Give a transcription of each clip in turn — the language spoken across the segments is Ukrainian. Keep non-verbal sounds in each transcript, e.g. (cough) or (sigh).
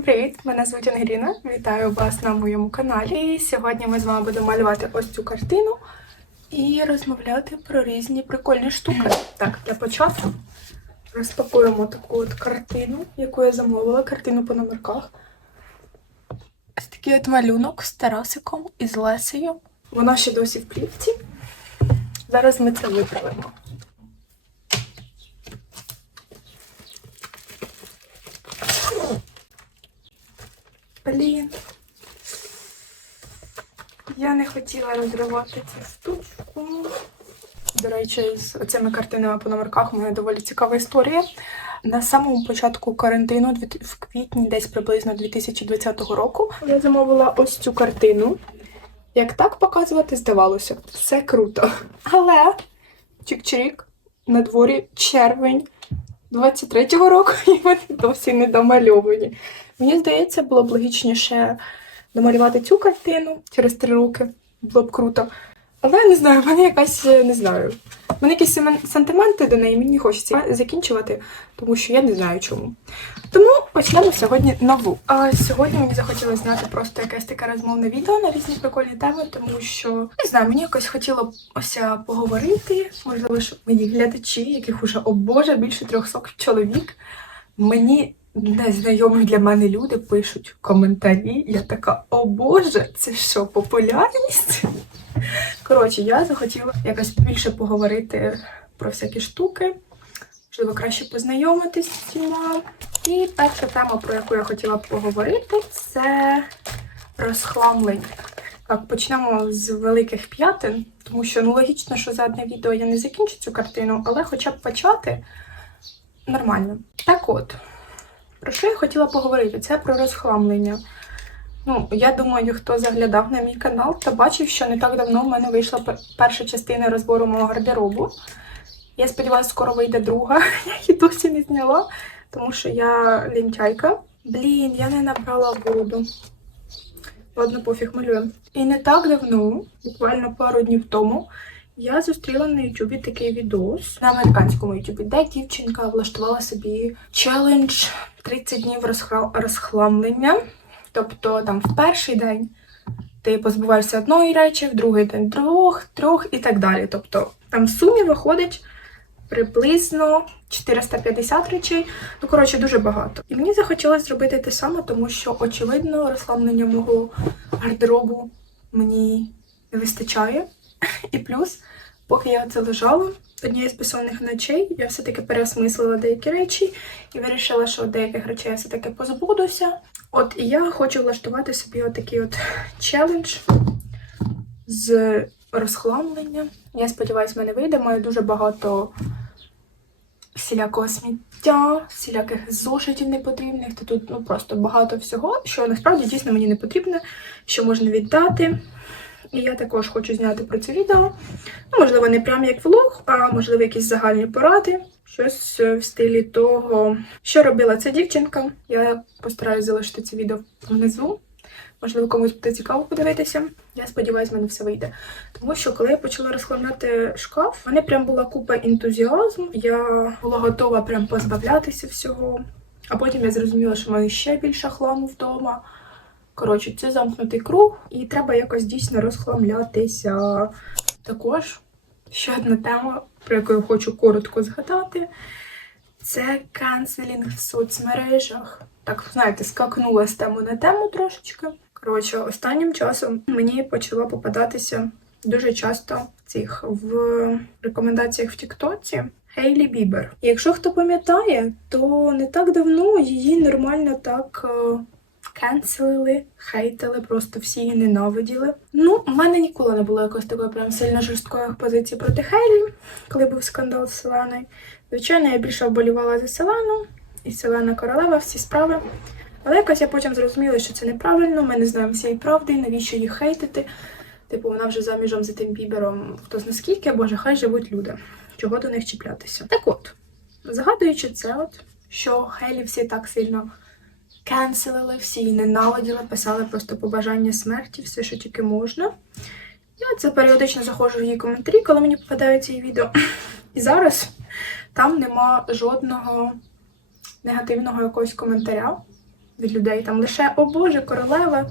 Всім привіт! Мене звуть Ангеліна. Вітаю вас на моєму каналі. І сьогодні ми з вами будемо малювати ось цю картину і розмовляти про різні прикольні штуки. Так, для початку розпакуємо таку от картину, яку я замовила, картину по номерках. Ось такий от малюнок з Тарасиком і з Лесею. Вона ще досі в плівці. Зараз ми це виправимо. Блін. Я не хотіла розривати цю штучку. До речі, з цими картинами по номерках у мене доволі цікава історія. На самому початку карантину, в квітні, десь приблизно 2020 року, я замовила ось цю картину. Як так показувати, здавалося, все круто. Але чик-чирік, на дворі червень 23-го року, (laughs) і вони досі не домальовані. Мені здається, було б логічніше домалювати цю картину через три роки. Було б круто. Але не знаю, в мене якась е, не знаю. в мене якісь сентименти до неї, мені хочеться закінчувати, тому що я не знаю чому. Тому почнемо сьогодні нову. А сьогодні мені захотілося зняти просто якесь таке розмовне відео на різні прикольні теми, тому що не знаю, мені якось хотіло ось е, поговорити. Можливо, щоб мої глядачі, яких уже о Боже, більше 300 чоловік, мені незнайомі для мене люди пишуть коментарі. Я така, о Боже, це що, популярність? Коротше, я захотіла якось більше поговорити про всякі штуки, можливо, краще познайомитись з всіма. І перша тема, про яку я хотіла б поговорити, це розхламлення. Так, почнемо з великих п'ятин, тому що ну логічно, що за одне відео я не закінчу цю картину, але хоча б почати нормально. Так от, про що я хотіла поговорити? Це про розхламлення. Ну, я думаю, хто заглядав на мій канал, то бачив, що не так давно в мене вийшла перша частина розбору мого гардеробу. Я сподіваюся, скоро вийде друга. (laughs) Я її досі не зняла, тому що я лінтяйка. Блін, я не набрала воду. Ладно, пофіг малюємо. І не так давно, буквально пару днів тому, я зустріла на Ютубі такий відос на американському Ютубі, де дівчинка влаштувала собі челендж 30 днів розхра- розхламлення. Тобто там в перший день ти позбуваєшся одної речі, в другий день двох, трьох і так далі. Тобто там в сумі виходить приблизно 450 речей. Ну, коротше, дуже багато. І мені захотілося зробити те саме, тому що, очевидно, розхламлення мого гардеробу мені не вистачає. І плюс, поки я це лежала, однієї з безсонних ночей я все-таки переосмислила деякі речі і вирішила, що деяких речей я все-таки позбудуся. От і я хочу влаштувати собі отакий от челендж з розхламлення. Я сподіваюся, в мене вийде. Маю дуже багато всілякого сміття, всіляких зошитів непотрібних. Та тут ну просто багато всього, що насправді дійсно мені не потрібно, що можна віддати. І я також хочу зняти про це відео. Ну, можливо, не прям як влог, а можливо, якісь загальні поради. Щось е, в стилі того, що робила ця дівчинка. Я постараюсь залишити це відео внизу. Можливо, комусь буде цікаво подивитися. Я сподіваюся, в мене все вийде. Тому що коли я почала розкладати шкаф, в мене прям була купа ентузіазму. Я була готова прям позбавлятися всього. А потім я зрозуміла, що мене ще більше хламу вдома. Коротше, це замкнутий круг, і треба якось дійсно розхламлятися. Також ще одна тема, про яку я хочу коротко згадати, це канцелінг в соцмережах. Так, знаєте, скакнула з тему на тему трошечки. Коротше, останнім часом мені почало попадатися дуже часто цих в рекомендаціях в Тіктоці Хейлі Бібер. Якщо хто пам'ятає, то не так давно її нормально так. Кенселили, хейтили, просто всі її ненавиділи. Ну, в мене ніколи не було якось такої прям сильно жорсткої позиції проти Хейлі, коли був скандал з Селеною. Звичайно, я більше вболівала за Селену, і Селена королева, всі справи. Але якось я потім зрозуміла, що це неправильно, ми не знаємо всієї правди, навіщо їх хейтити. Типу, вона вже заміжом за тим бібером хто зна скільки, боже, хай живуть люди. Чого до них чіплятися? Так от, згадуючи це, от, що Хейлі всі так сильно кенселили, всі її ненавиділи, писали просто побажання смерті, все, що тільки можна. Я це періодично заходжу в її коментарі, коли мені попадаються її відео. І зараз там нема жодного негативного якогось коментаря. від людей. Там лише о Боже, королева,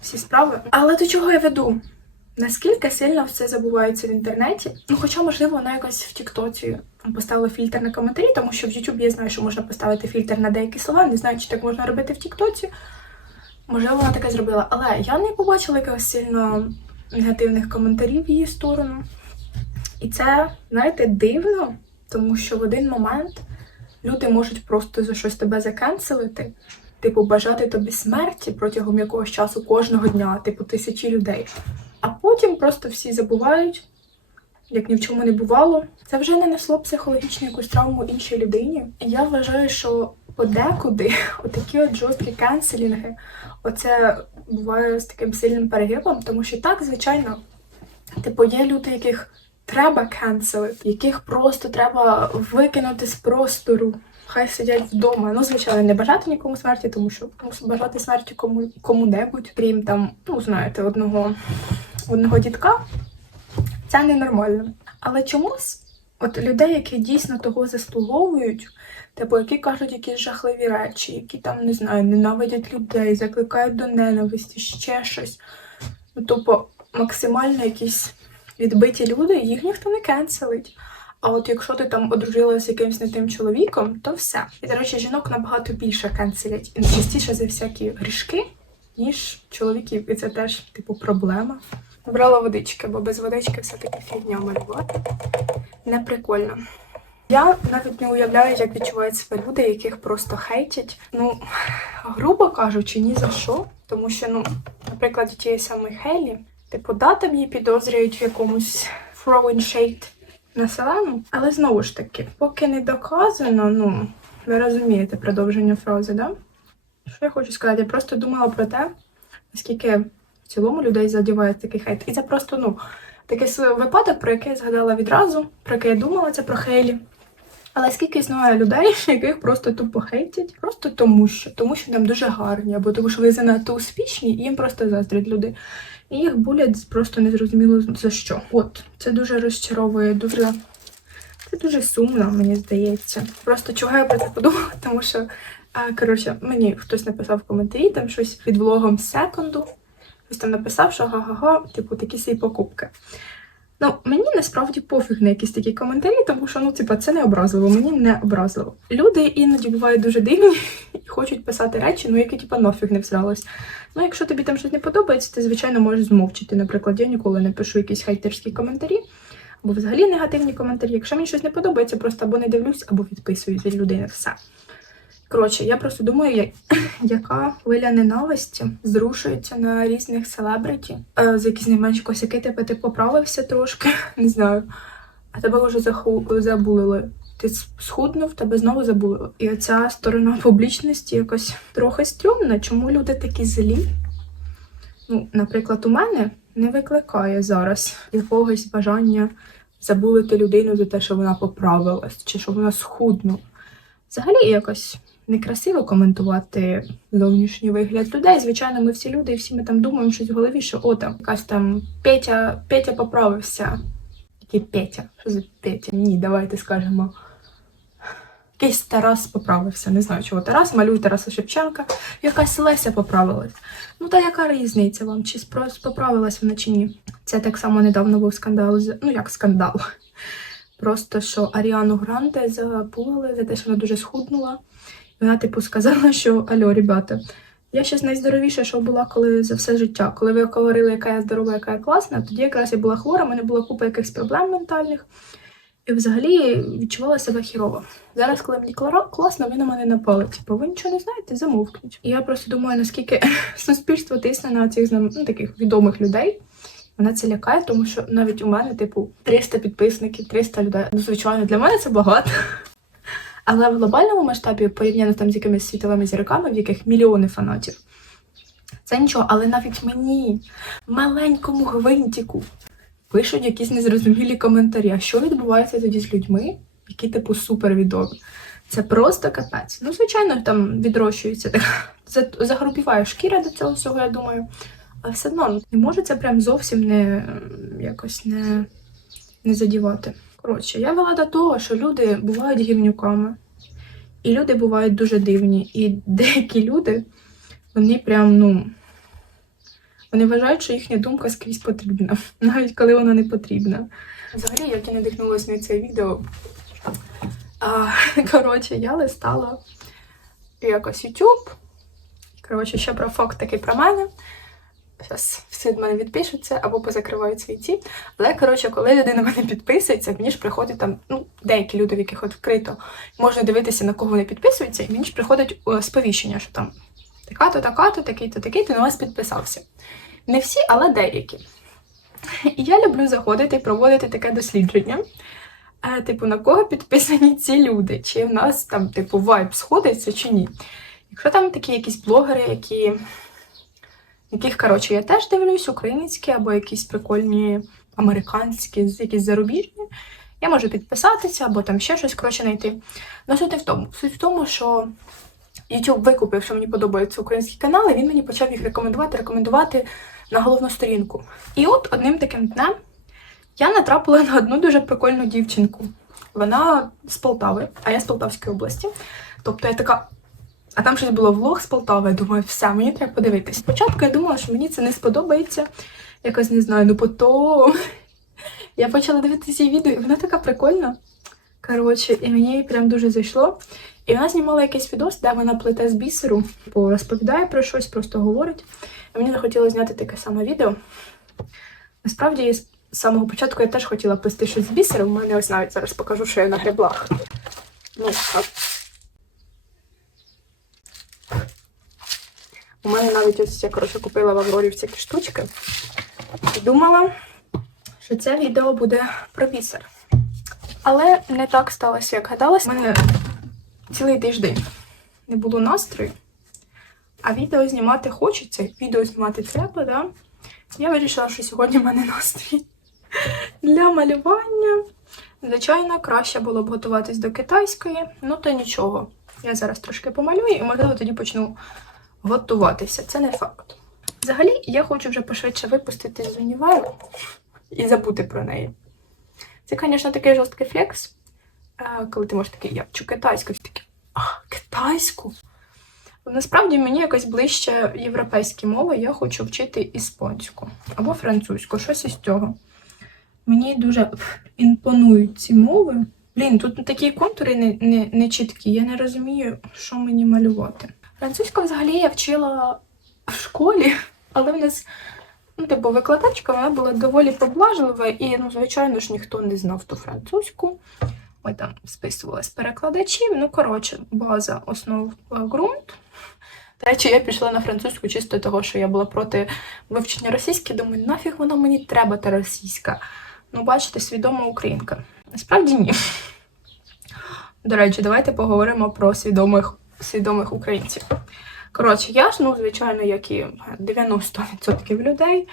всі справи. Але до чого я веду? Наскільки сильно все забувається в інтернеті? Ну, хоча, можливо, вона якось в Тіктоці поставила фільтр на коментарі, тому що в YouTube я знаю, що можна поставити фільтр на деякі слова. Не знаю, чи так можна робити в Тіктоці. Можливо, вона таке зробила. Але я не побачила якогось сильно негативних коментарів в її сторону. І це, знаєте, дивно, тому що в один момент люди можуть просто за щось тебе закенселити, типу, бажати тобі смерті протягом якогось часу кожного дня, типу тисячі людей. А потім просто всі забувають, як ні в чому не бувало. Це вже нанесло психологічну якусь травму іншій людині. Я вважаю, що подекуди (laughs) отакі от жорсткі кенселінги, оце буває з таким сильним перегибом, тому що так, звичайно, типу, є люди, яких треба кенселити, яких просто треба викинути з простору. Хай сидять вдома. Ну, звичайно, не бажати нікому смерті, тому що бажати смерті кому кому-небудь, крім там, ну знаєте, одного, одного дітка, це ненормально. Але чомусь, от людей, які дійсно того заслуговують, типу, які кажуть якісь жахливі речі, які там не знаю, ненавидять людей, закликають до ненависті, ще щось. Ну, тобто, максимально якісь відбиті люди, їх ніхто не кенселить. А от якщо ти там одружилася з якимось не тим чоловіком, то все. І, до речі, жінок набагато більше кенселять і частіше за всякі грішки, ніж чоловіків. І це теж, типу, проблема. Набрала водички, бо без водички все-таки фігня малювати. Не прикольно. Я навіть не уявляю, як відчувають себе люди, яких просто хейтять. Ну, грубо кажучи, ні за що. Тому що, ну, наприклад, тієї самої Хейлі, типу, да, там її підозрюють в якомусь throwing shade населенню. Але знову ж таки, поки не доказано, ну, ви розумієте продовження фрази, да? Що я хочу сказати? Я просто думала про те, наскільки цілому людей задіває такий хейт. І це просто, ну, такий випадок, про який я згадала відразу, про який я думала, це про Хейлі. Але скільки існує людей, (laughs) яких просто тупо хейтять, просто тому що, тому що нам дуже гарні, або тому що вони занадто успішні, і їм просто заздрять люди. І їх булять просто незрозуміло за що. От, це дуже розчаровує, дуже. Це дуже сумно, мені здається. Просто чого я про це подумала, (laughs) тому що, коротше, мені хтось написав в коментарі там щось під влогом секунду. Хтось там написав, що га-га-га, типу, такі свої покупки. Ну, мені насправді пофіг на якісь такі коментарі, тому що ну, типа, це не образливо, мені не образливо. Люди іноді бувають дуже дивні (laughs) і хочуть писати речі, ну які типа нафіг не всралось. Ну, якщо тобі там щось не подобається, ти звичайно можеш змовчити. Наприклад, я ніколи не пишу якісь хейтерські коментарі, або взагалі негативні коментарі. Якщо мені щось не подобається, просто або не дивлюсь, або відписуюсь від людини. Все. Коротше, я просто думаю, я- (laughs) яка хвиля ненависті зрушується на різних селебриті, е, з яких найменш косяки, тебе ти поправився трошки, (laughs) не знаю, а тебе вже заху... забулили. Ти схуднув, тебе знову забулили. І оця сторона публічності якось трохи стрьомна. Чому люди такі злі? Ну, наприклад, у мене не викликає зараз якогось бажання забулити людину за те, що вона поправилась, чи що вона схуднула. Взагалі якось некрасиво коментувати зовнішній вигляд людей. Звичайно, ми всі люди, і всі ми там думаємо щось в голові, що о, там якась там Петя, Петя поправився. Який Петя? Що за Петя? Ні, давайте скажемо. Якийсь Тарас поправився. Не знаю, чого Тарас, малюй Тараса Шевченка. Якась Леся поправилась. Ну та яка різниця вам? Чи поправилась вона чи ні? Це так само недавно був скандал. Ну як скандал? Просто що Аріану Гранде запулили за те, що вона дуже схуднула. Вона, типу, сказала, що Альо, ребята, я щас найздоровіша, що була коли за все життя. Коли ви говорили, яка я здорова, яка я класна, тоді якраз я була хвора, в мене була купа якихось проблем ментальних. І взагалі відчувала себе хірово. Зараз, коли мені кла- класно, ви на мене напали. Типу, ви нічого не знаєте, замовкніть. І я просто думаю, наскільки (laughs) суспільство тисне на цих ну, таких відомих людей. Мене це лякає, тому що навіть у мене, типу, 300 підписників, 300 людей. Ну, звичайно, для мене це багато. Але в глобальному масштабі, порівняно там з якимись світовими зірками, в яких мільйони фанатів, це нічого, але навіть мені, маленькому гвинтіку, пишуть якісь незрозумілі коментарі. А що відбувається тоді з людьми, які, типу, супервідомі? Це просто капець. Ну, звичайно, там відрощується, за- загрубіває шкіра до цього всього, я думаю. Але все одно не може це прям зовсім не якось не, не задівати. Коротше, я вела до того, що люди бувають гівнюками, і люди бувають дуже дивні. І деякі люди вони прям, ну. Вони вважають, що їхня думка скрізь потрібна, (laughs) навіть коли вона не потрібна. Взагалі, як я надихнулася на це відео. А, (laughs) коротше, я листала якось YouTube. Коротше, ще про факт такий про мене. Зараз всі від мене відпишуться або позакривають свої ці. Але, коротше, коли людина на мене підписується, мені ж приходить там, ну, деякі люди, в яких от вкрито, можна дивитися, на кого вони підписуються, і мені ж приходить е, сповіщення, що там така-то, така-то, такий-то, такий-то на вас підписався. Не всі, але деякі. І я люблю заходити і проводити таке дослідження. Е, Типу, на кого підписані ці люди? Чи в нас там, типу, вайб сходиться чи ні? Якщо там такі якісь блогери, які яких, коротше, я теж дивлюсь, українські або якісь прикольні американські, якісь зарубіжні, я можу підписатися або там ще щось коротше знайти. Ну, суть не в тому. Суть в тому, що YouTube викупив, що мені подобаються українські канали, він мені почав їх рекомендувати, рекомендувати на головну сторінку. І от одним таким днем я натрапила на одну дуже прикольну дівчинку. Вона з Полтави, а я з Полтавської області. Тобто я така. А там щось було влог з Полтави. Я думаю, все, мені треба подивитись. Спочатку я думала, що мені це не сподобається. Якось не знаю, ну потім (laughs) я почала дивитися її відео, і вона така прикольна. Коротше, і мені прям дуже зайшло. І вона знімала якийсь відос, де вона плете з бісеру, бо розповідає про щось, просто говорить. І мені захотілося зняти таке саме відео. Насправді, з самого початку я теж хотіла плести щось з бісеру. У мене ось навіть зараз покажу, що я нагребла. Ну, так. У мене навіть ось я коротше купила в Аврорі всякі штучки. І думала, що це відео буде про бісер. Але не так сталося, як гадалось. У мене цілий тиждень не було настрою, а відео знімати хочеться, відео знімати треба, да? Я вирішила, що сьогодні в мене настрій для малювання. Звичайно, краще було б готуватись до китайської, ну то нічого. Я зараз трошки помалюю і, можливо, тоді почну готуватися. Це не факт. Взагалі, я хочу вже пошвидше випустити з універу і забути про неї. Це, звісно, такий жорсткий флекс, е, коли ти можеш такий, я вчу китайську, такий, а, китайську? Насправді мені якось ближче європейські мови, я хочу вчити іспанську або французьку, щось із цього. Мені дуже імпонують ці мови. Блін, тут такі контури не, не, не чіткі, я не розумію, що мені малювати. Французьку взагалі я вчила в школі, але в нас, ну, типу, викладачка вона була доволі поблажлива, і, ну, звичайно ж, ніхто не знав ту французьку. Ми там списували з перекладачів. Ну, коротше, база, основ е, ґрунт. До речі, я пішла на французьку чисто того, що я була проти вивчення російської. Думаю, нафіг воно мені треба та російська. Ну, бачите, свідома українка. Насправді ні. До речі, давайте поговоримо про свідомих, свідомих українців. Коротше, я ж, ну, звичайно, як і 90% людей,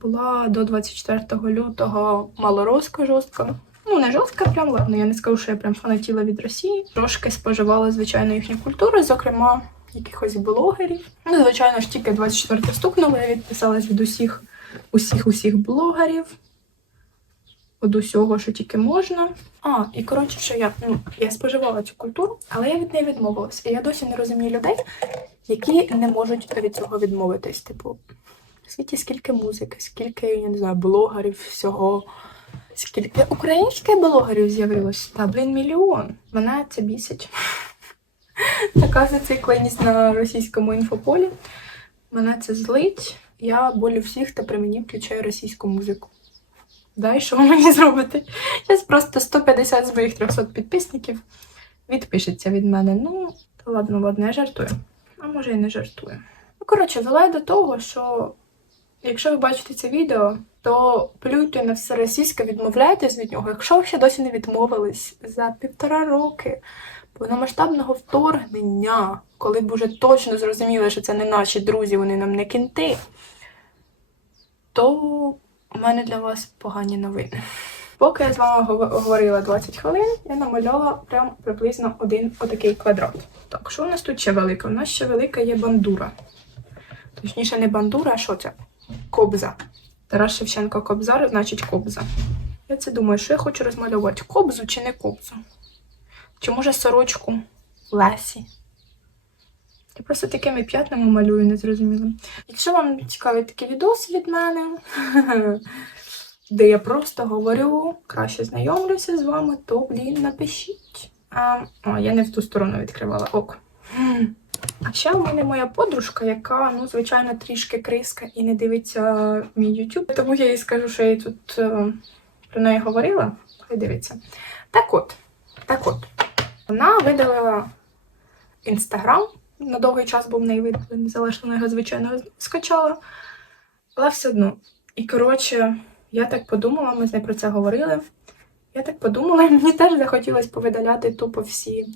була до 24 лютого малорозка жорстка. Ну, не жорстка, прям ладно, я не скажу, що я прям фанатіла від Росії. Трошки споживала, звичайно, їхню культуру, зокрема, якихось блогерів. Ну, звичайно ж, тільки 24 стукнуло, я відписалась від усіх, усіх, усіх блогерів. Від усього, що тільки можна. А, і коротше, що я, ну, я споживала цю культуру, але я від неї відмовилася. І я досі не розумію людей, які не можуть від цього відмовитись. Типу, в світі скільки музики, скільки, я не знаю, блогерів, всього. Скільки українських блогерів з'явилось? Та, блін, мільйон. Мене це бісить. (laughs) Така зацикленість на російському інфополі. Мене це злить. Я болю всіх, хто при мені включає російську музику. Да, і що ви мені зробите? Зараз просто 150 з моїх 300 підписників відпишеться від мене. Ну, та ладно, ладно, я жартую. А може і не жартую. Ну, коротше, вела я до того, що якщо ви бачите це відео, то плюйте на все російське, відмовляйтесь від нього. Якщо ви ще досі не відмовились за півтора роки повномасштабного вторгнення, коли б уже точно зрозуміли, що це не наші друзі, вони нам не кінти, то у мене для вас погані новини. Поки я з вами говорила 20 хвилин, я намалювала прям приблизно один отакий квадрат. Так, що у нас тут ще велике? У нас ще велика є бандура. Точніше, не бандура, а що це? Кобза. Тарас Шевченко Кобзар, значить кобза. Я це думаю, що я хочу розмалювати кобзу чи не кобзу? Чи може сорочку Лесі? Я просто такими п'ятнами малюю, незрозуміло. Якщо вам цікавий такий відос від мене, (laughs) де я просто говорю, краще знайомлюся з вами, то, блін, напишіть. А, о, я не в ту сторону відкривала ок. А ще в мене моя подружка, яка, ну, звичайно, трішки криска і не дивиться мій YouTube, тому я їй скажу, що я тут е, про неї говорила. Хай дивиться. Так от, так от, вона видалила інстаграм. На довгий час був в неї видалений, залишила його, звичайно, скачала. Але все одно. І коротше, я так подумала, ми з нею про це говорили. Я так подумала, і мені теж захотілося повидаляти тупо всі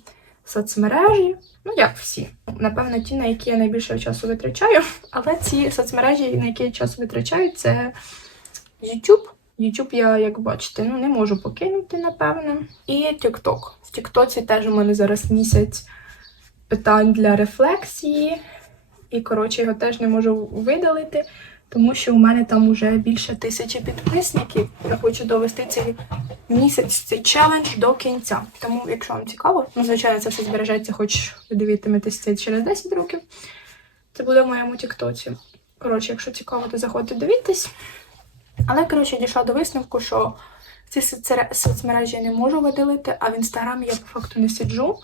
соцмережі. Ну, як всі. Напевно, ті, на які я найбільше часу витрачаю. Але ці соцмережі, на які я час витрачаю, це YouTube. YouTube я, як бачите, ну не можу покинути, напевно. І TikTok. В TikTok теж у мене зараз місяць питань для рефлексії. І, коротше, його теж не можу видалити, тому що у мене там вже більше тисячі підписників. Я хочу довести цей місяць, цей челендж до кінця. Тому, якщо вам цікаво, ну, звичайно, це все збережеться, хоч ви дивитиметесь це через 10 років. Це буде в моєму Тіктоці. Коротше, якщо цікаво, то заходьте дивитись. Але, коротше, дійшла до висновку, що ці соцмережі я не можу видалити, а в інстаграмі я по факту не сиджу.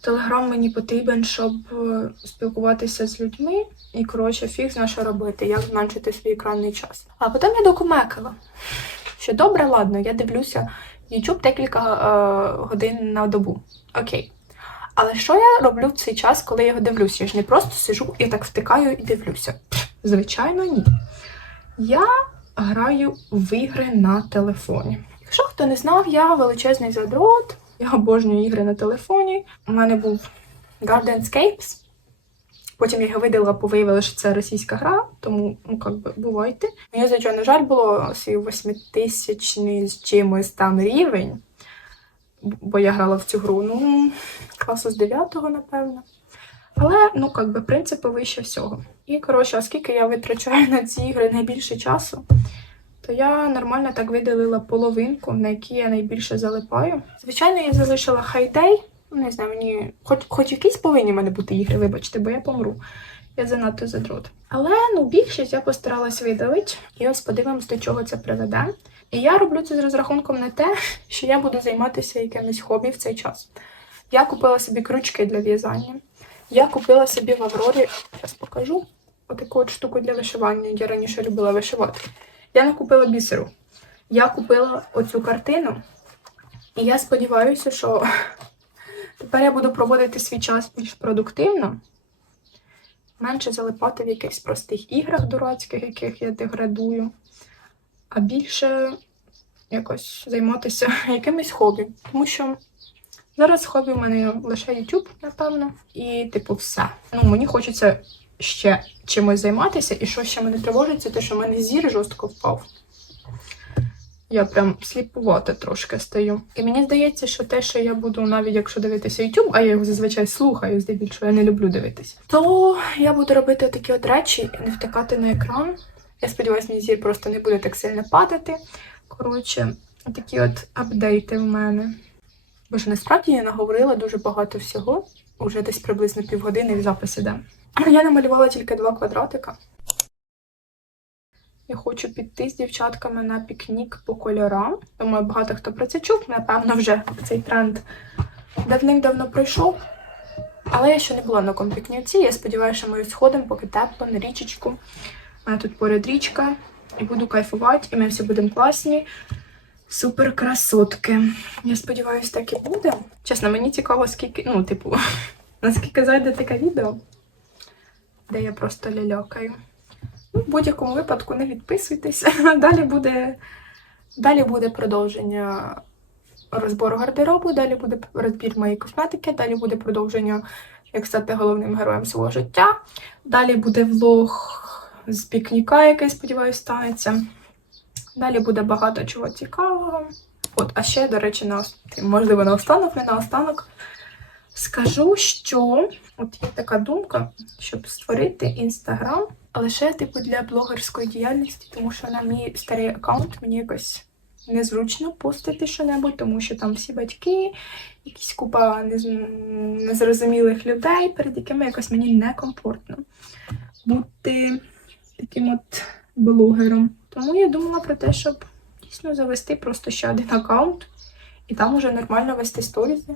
Телеграм мені потрібен, щоб е, спілкуватися з людьми. І, коротше, фіг зна, що робити, як зменшити свій екранний час. А потім я докумекала, що добре, ладно, я дивлюся YouTube декілька е, годин на добу. Окей. Але що я роблю в цей час, коли я його дивлюся? Я ж не просто сижу і так втикаю і дивлюся. Звичайно, ні. Я граю в ігри на телефоні. Якщо хто не знав, я величезний задрот. Я обожнюю ігри на телефоні. У мене був Gardenscapes. Потім я його видала, бо виявила, що це російська гра, тому ну як би бувайте. Мені, звичайно, жаль було свій восьмитисячний з чимось там рівень, бо я грала в цю гру, ну, класу з 9-го, напевно. Але, ну, як би, принципи вище всього. І, коротше, оскільки я витрачаю на ці ігри найбільше часу, то я нормально так видалила половинку, на якій я найбільше залипаю. Звичайно, я залишила хайдей. Ну, Не знаю, мені хоч, хоч якісь повинні в мене бути ігри, вибачте, бо я помру. Я занадто задрот. Але ну, більшість я постаралась видалити. І ось подивимось, до чого це приведе. І я роблю це з розрахунком на те, що я буду займатися якимось хобі в цей час. Я купила собі крючки для в'язання. Я купила собі в Аврорі, зараз покажу, отаку от штуку для вишивання. Я раніше любила вишивати. Я не купила бісеру. Я купила оцю картину. І я сподіваюся, що (laughs) тепер я буду проводити свій час більш продуктивно, менше залипати в якихось простих іграх дурацьких, яких я деградую, а більше якось займатися (laughs) якимось хобі. Тому що зараз хобі в мене лише YouTube, напевно, і типу все. Ну, мені хочеться ще чимось займатися, і що ще мене тривожить, це те, що в мене зір жорстко впав. Я прям сліпувати трошки стаю. І мені здається, що те, що я буду, навіть якщо дивитися YouTube, а я його зазвичай слухаю, здебільшого, я не люблю дивитися, то я буду робити такі от речі не втикати на екран. Я сподіваюся, мій зір просто не буде так сильно падати. Коротше, такі от апдейти в мене. Бо насправді я наговорила дуже багато всього. Уже десь приблизно півгодини в запис іде. Я намалювала тільки два квадратика. Я хочу піти з дівчатками на пікнік по кольорам. Думаю, багато хто про це чув. Напевно, вже цей тренд давним-давно пройшов. Але я ще не була на компікніці. Я сподіваюся, що ми сходимо, поки тепло, на річечку. У мене тут поряд річка, і буду кайфувати, і ми всі будемо класні. Супер красотки. Я сподіваюся, так і буде. Чесно, мені цікаво, скільки, ну, типу, (laughs) наскільки зайде таке відео, де я просто лялякаю. Ну, в будь-якому випадку не відписуйтесь. (laughs) Далі буде, далі буде продовження розбору гардеробу, далі буде розбір моєї косметики, далі буде продовження, як стати головним героєм свого життя. Далі буде влог з пікніка, який, сподіваюся, станеться. Далі буде багато чого цікавого. От, а ще, до речі, на, можливо, на останок, не на останок, скажу, що от є така думка, щоб створити інстаграм лише типу для блогерської діяльності, тому що на мій старий аккаунт мені якось незручно постити що-небудь, тому що там всі батьки, якісь купа нез- незрозумілих людей, перед якими якось мені некомфортно бути таким от блогером. Тому я думала про те, щоб дійсно завести просто ще один аккаунт і там уже нормально вести сторізи,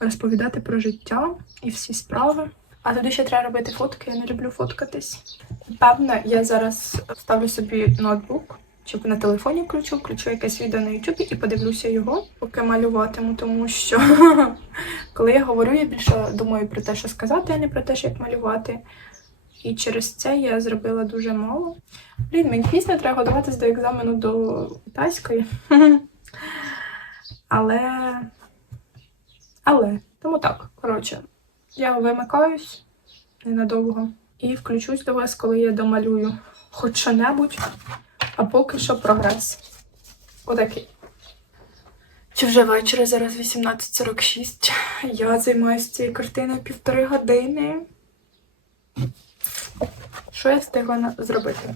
розповідати про життя і всі справи. А туди ще треба робити фотки, я не люблю фоткатись. Напевно, я зараз ставлю собі ноутбук, чи на телефоні включу, включу якесь відео на Ютубі і подивлюся його, поки малюватиму, тому що (laughs) коли я говорю, я більше думаю про те, що сказати, а не про те, що як малювати. І через це я зробила дуже мало. Блін, мені пізно треба готуватись до екзамену до китайської. (laughs) Але. Але. Тому так, коротше, я вимикаюсь ненадовго і включусь до вас, коли я домалюю хоч що-небудь, а поки що прогрес. Отакий. Чи вже вечора, зараз 18.46. Я займаюся цією картиною півтори години. Що я встигла зробити?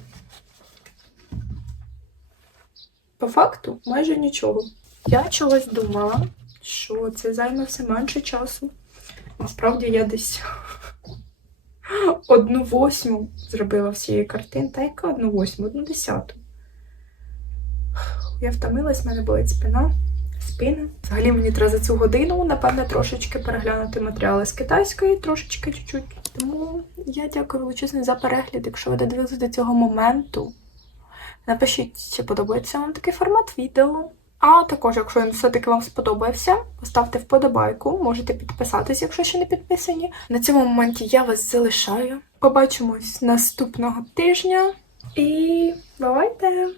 По факту, майже нічого. Я чогось думала, що це займе все менше часу. Насправді я десь одну восьму зробила всієї картин. Та яка одну восьму? Одну десяту. Я втомилась, в мене болить спина. Спина. Взагалі мені треба за цю годину, напевне, трошечки переглянути матеріали з китайської, трошечки чуть-чуть. Тому я дякую величезно за перегляд. Якщо ви додивилися до цього моменту, напишіть, чи подобається вам такий формат відео. А також, якщо він все-таки вам сподобався, поставте вподобайку, можете підписатись, якщо ще не підписані. На цьому моменті я вас залишаю. Побачимось наступного тижня і бувайте!